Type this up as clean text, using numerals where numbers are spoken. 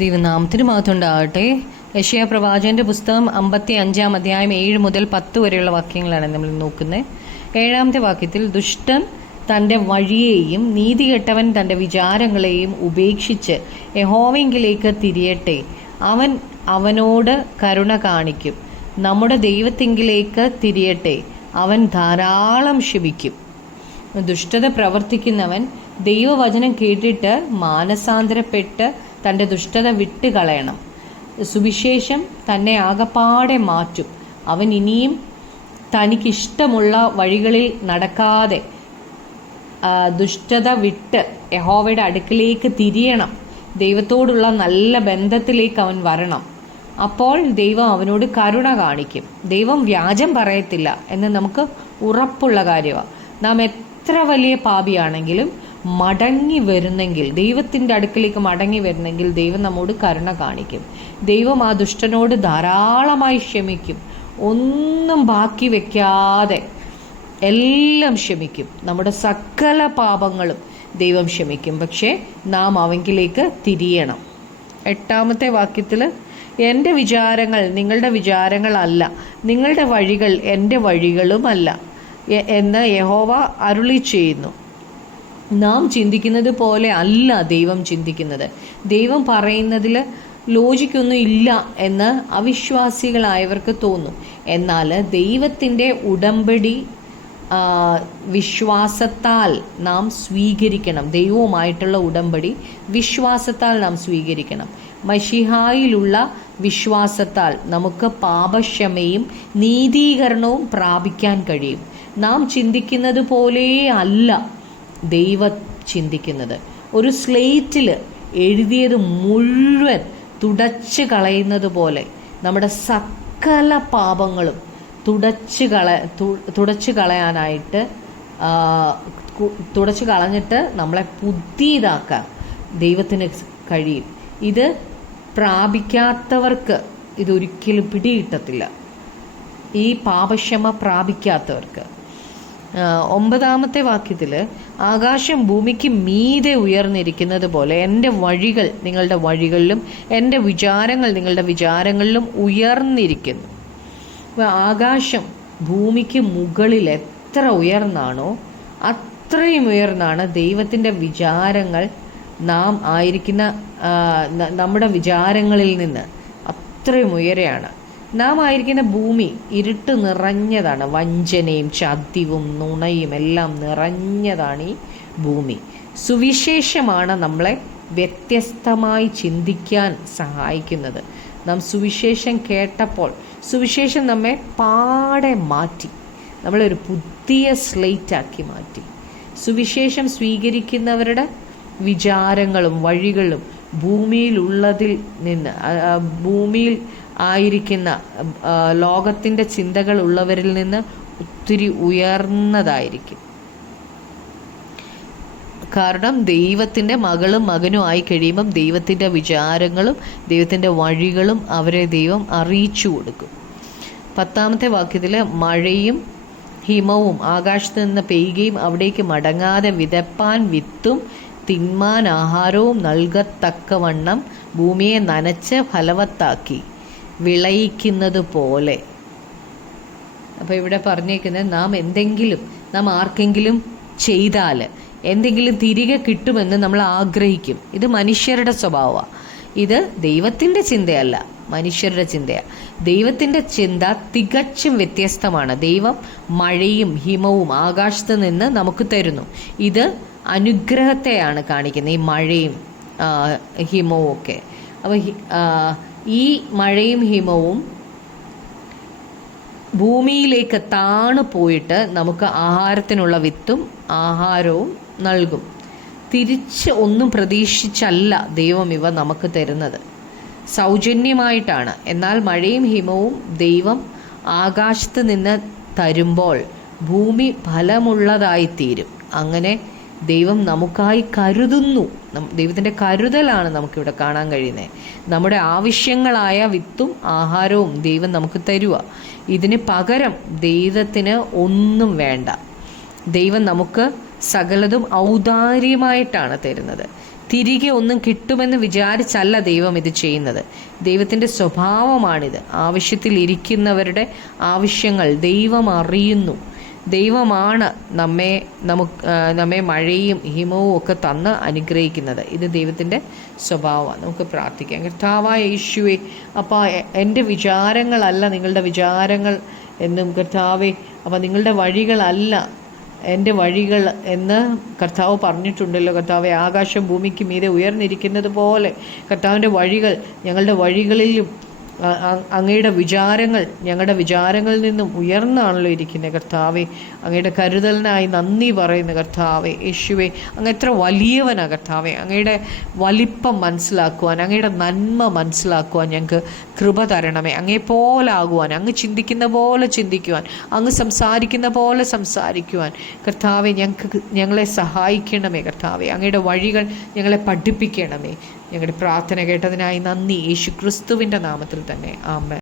ദൈവനാമത്തിന് മഹത്വമുണ്ടാകട്ടെ. യെശയ്യാ പ്രവാചകന്റെ പുസ്തകം 55 അധ്യായം 7 മുതൽ 10 വരെയുള്ള വാക്യങ്ങളാണ് നമ്മൾ നോക്കുന്നത്. 7-ാമത്തെ വാക്യത്തിൽ, ദുഷ്ടൻ തൻ്റെ വഴിയെയും നീതികെട്ടവൻ തൻ്റെ വിചാരങ്ങളെയും ഉപേക്ഷിച്ച് യഹോവയെങ്കിലേക്ക് തിരിയട്ടെ, അവൻ അവനോട് കരുണ കാണിക്കും. നമ്മുടെ ദൈവത്തെങ്കിലേക്ക് തിരിയട്ടെ, അവൻ ധാരാളം ക്ഷമിക്കും. ദുഷ്ടത പ്രവർത്തിക്കുന്നവൻ ദൈവവചനം കേട്ടിട്ട് മാനസാന്തരപ്പെട്ട് തൻ്റെ ദുഷ്ടത വിട്ടുകളയണം. സുവിശേഷം തന്നെ ആകപ്പാടെ മാറ്റും. അവൻ ഇനിയും തനിക്കിഷ്ടമുള്ള വഴികളിൽ നടക്കാതെ ദുഷ്ടത വിട്ട് യഹോവയുടെ അടുക്കിലേക്ക് തിരിയണം. ദൈവത്തോടുള്ള നല്ല ബന്ധത്തിലേക്ക് അവൻ വരണം. അപ്പോൾ ദൈവം അവനോട് കരുണ കാണിക്കും. ദൈവം വ്യാജം പറയത്തില്ല എന്ന് നമുക്ക് ഉറപ്പുള്ള കാര്യമാണ്. നാം എത്ര വലിയ പാപിയാണെങ്കിലും മടങ്ങി വരുന്നെങ്കിൽ, ദൈവത്തിൻ്റെ അടുക്കിലേക്ക് മടങ്ങി വരുന്നെങ്കിൽ ദൈവം നമ്മോട് കരുണ കാണിക്കും. ദൈവം ആ ദുഷ്ടനോട് ധാരാളമായി ക്ഷമിക്കും. ഒന്നും ബാക്കി വെക്കാതെ എല്ലാം ക്ഷമിക്കും. നമ്മുടെ സകല പാപങ്ങളും ദൈവം ക്ഷമിക്കും. പക്ഷേ നാം അവങ്കിലേക്ക് തിരിയണം. 8-ാമത്തെ വാക്യത്തിൽ, എൻ്റെ വിചാരങ്ങൾ നിങ്ങളുടെ വിചാരങ്ങളല്ല, നിങ്ങളുടെ വഴികൾ എൻ്റെ വഴികളുമല്ല എന്ന് യഹോവ അരുളി ചെയ്യുന്നു. നാം ചിന്തിക്കുന്നത് പോലെ അല്ല ദൈവം ചിന്തിക്കുന്നത്. ദൈവം പറയുന്നതിൽ ലോജിക്കൊന്നും ഇല്ല എന്ന് അവിശ്വാസികളായവർക്ക് തോന്നും. എന്നാൽ ദൈവത്തിൻ്റെ ഉടമ്പടി വിശ്വാസത്താൽ നാം സ്വീകരിക്കണം. ദൈവവുമായിട്ടുള്ള ഉടമ്പടി വിശ്വാസത്താൽ നാം സ്വീകരിക്കണം. മശിഹായിലുള്ള വിശ്വാസത്താൽ നമുക്ക് പാപക്ഷമയും നീതീകരണവും പ്രാപിക്കാൻ കഴിയും. നാം ചിന്തിക്കുന്നത് പോലെ അല്ല ദൈവം ചിന്തിക്കുന്നത്. ഒരു സ്ലേറ്റിൽ എഴുതിയത് മുഴുവൻ തുടച്ച് കളയുന്നത് പോലെ നമ്മുടെ സകല പാപങ്ങളും തുടച്ച് കളഞ്ഞിട്ട് നമ്മളെ പുതിയതാക്കാൻ ദൈവത്തിന് കഴിയും. ഇത് പ്രാപിക്കാത്തവർക്ക് ഇതൊരിക്കലും പിടികിട്ടത്തില്ല. ഈ പാപക്ഷമ പ്രാപിക്കാത്തവർക്ക്. 9-ാമത്തെ വാക്യത്തിൽ, ആകാശം ഭൂമിക്ക് മീതെ ഉയർന്നിരിക്കുന്നത് പോലെ എൻ്റെ വഴികൾ നിങ്ങളുടെ വഴികളിലും എൻ്റെ വിചാരങ്ങൾ നിങ്ങളുടെ വിചാരങ്ങളിലും ഉയർന്നിരിക്കുന്നു. ആകാശം ഭൂമിക്ക് മുകളിൽ എത്ര ഉയർന്നാണോ അത്രയും ഉയർന്നാണ് ദൈവത്തിൻ്റെ വിചാരങ്ങൾ. നാം ആയിരിക്കുന്ന നമ്മുടെ വിചാരങ്ങളിൽ നിന്ന് അത്രയും ഉയരെയാണ്. നാം ആയിരിക്കുന്ന ഭൂമി ഇരുട്ട് നിറഞ്ഞതാണ്. വഞ്ചനയും ചതിവും നുണയും എല്ലാം നിറഞ്ഞതാണ് ഈ ഭൂമി. സുവിശേഷമാണ് നമ്മളെ വ്യത്യസ്തമായി ചിന്തിക്കാൻ സഹായിക്കുന്നത്. നാം സുവിശേഷം കേട്ടപ്പോൾ സുവിശേഷം നമ്മെ പാടെ മാറ്റി, നമ്മളൊരു പുതിയ സ്ലേറ്റാക്കി മാറ്റി. സുവിശേഷം സ്വീകരിക്കുന്നവരുടെ വിചാരങ്ങളും വഴികളും ഭൂമിയിലുള്ളതിൽ നിന്ന്, ഭൂമിയിൽ ആയിരിക്കുന്ന ലോകത്തിൻ്റെ ചിന്തകൾ ഉള്ളവരിൽ നിന്ന് ഒത്തിരി ഉയർന്നതായിരിക്കും. കാരണം ദൈവത്തിൻ്റെ മകളും മകനും ആയി കഴിയുമ്പം ദൈവത്തിൻ്റെ വിചാരങ്ങളും ദൈവത്തിൻ്റെ വഴികളും അവരെ ദൈവം അറിയിച്ചു കൊടുക്കും. 10-ാമത്തെ വാക്യത്തിൽ, മഴയും ഹിമവും ആകാശത്ത് നിന്ന് പെയ്യുകയും അവിടേക്ക് മടങ്ങാതെ വിതപ്പാൻ വിത്തും തിന്മാൻ ആഹാരവും നൽകത്തക്കവണ്ണം ഭൂമിയെ നനച്ച് ഫലവത്താക്കി വിളയിക്കുന്നത് പോലെ. അപ്പോൾ ഇവിടെ പറഞ്ഞേക്കുന്നത്, നാം ആർക്കെങ്കിലും ചെയ്താൽ എന്തെങ്കിലും തിരികെ കിട്ടുമെന്ന് നമ്മൾ ആഗ്രഹിക്കും. ഇത് മനുഷ്യരുടെ സ്വഭാവമാണ്. ഇത് ദൈവത്തിൻ്റെ ചിന്തയല്ല, മനുഷ്യരുടെ ചിന്തയാണ്. ദൈവത്തിൻ്റെ ചിന്ത തികച്ചും വ്യത്യസ്തമാണ്. ദൈവം മഴയും ഹിമവും ആകാശത്ത് നിന്ന് നമുക്ക് തരുന്നു. ഇത് അനുഗ്രഹത്തെയാണ് കാണിക്കുന്നത്, ഈ മഴയും ഹിമവും ഒക്കെ. അപ്പോൾ ഈ മഴയും ഹിമവും ഭൂമിയിലേക്ക് താണു പോയിട്ട് നമുക്ക് ആഹാരത്തിനുള്ള വിത്തും ആഹാരവും നൽകും. തിരിച്ച് ഒന്നും പ്രതീക്ഷിച്ചല്ല ദൈവം ഇവ നമുക്ക് തരുന്നത്, സൗജന്യമായിട്ടാണ്. എന്നാൽ മഴയും ഹിമവും ദൈവം ആകാശത്ത് നിന്ന് തരുമ്പോൾ ഭൂമി ഫലമുള്ളതായിത്തീരും. അങ്ങനെ ദൈവം നമുക്കായി കരുതുന്നു. ദൈവത്തിൻ്റെ കരുതലാണ് നമുക്കിവിടെ കാണാൻ കഴിയുന്നത്. നമ്മുടെ ആവശ്യങ്ങളായ വിത്തും ആഹാരവും ദൈവം നമുക്ക് തരുക. ഇതിന് പകരം ദൈവത്തിന് ഒന്നും വേണ്ട. ദൈവം നമുക്ക് സകലതും ഔദാര്യമായിട്ടാണ് തരുന്നത്. തിരികെ ഒന്നും കിട്ടുമെന്ന് വിചാരിച്ചല്ല ദൈവം ഇത് ചെയ്യുന്നത്. ദൈവത്തിൻ്റെ സ്വഭാവമാണിത്. ആവശ്യത്തിലിരിക്കുന്നവരുടെ ആവശ്യങ്ങൾ ദൈവം അറിയുന്നു. ദൈവമാണ് നമ്മെ മഴയും ഹിമവും ഒക്കെ തന്ന് അനുഗ്രഹിക്കുന്നത്. ഇത് ദൈവത്തിൻ്റെ സ്വഭാവമാണ്. നമുക്ക് പ്രാർത്ഥിക്കാം. കർത്താവായ യേശുവേ, അപ്പോൾ എൻ്റെ വിചാരങ്ങളല്ല നിങ്ങളുടെ വിചാരങ്ങൾ എന്നും കർത്താവേ, അപ്പോൾ നിങ്ങളുടെ വഴികളല്ല എൻ്റെ വഴികൾ എന്ന് കർത്താവ് പറഞ്ഞിട്ടുണ്ടല്ലോ. കർത്താവെ, ആകാശം ഭൂമിക്ക് മീതെ ഉയർന്നിരിക്കുന്നത് പോലെ കർത്താവിൻ്റെ വഴികൾ ഞങ്ങളുടെ വഴികളിലും അങ്ങയുടെ വിചാരങ്ങൾ ഞങ്ങളുടെ വിചാരങ്ങളിൽ നിന്നും ഉയർന്നാണല്ലോ ഇരിക്കുന്നത്. കർത്താവെ, അങ്ങയുടെ കരുതലിനായി നന്ദി പറയുന്നു. കർത്താവെ യേശുവെ, അങ്ങ് എത്ര വലിയവനാണ് കർത്താവെ. അങ്ങയുടെ വലിപ്പം മനസ്സിലാക്കുവാൻ, അങ്ങയുടെ നന്മ മനസ്സിലാക്കുവാൻ ഞങ്ങൾക്ക് കൃപ തരണമേ. അങ്ങേപ്പോലെ ആകുവാൻ, അങ്ങ് ചിന്തിക്കുന്ന പോലെ ചിന്തിക്കുവാൻ, അങ്ങ് സംസാരിക്കുന്ന പോലെ സംസാരിക്കുവാൻ കർത്താവെ ഞങ്ങളെ സഹായിക്കണമേ. കർത്താവെ, അങ്ങയുടെ വഴികൾ ഞങ്ങളെ പഠിപ്പിക്കണമേ. ഞങ്ങളുടെ പ്രാർത്ഥന കേട്ടതിനായി നന്ദി. യേശു ക്രിസ്തുവിൻ്റെ നാമത്തിൽ തന്നെ. ആമേൻ.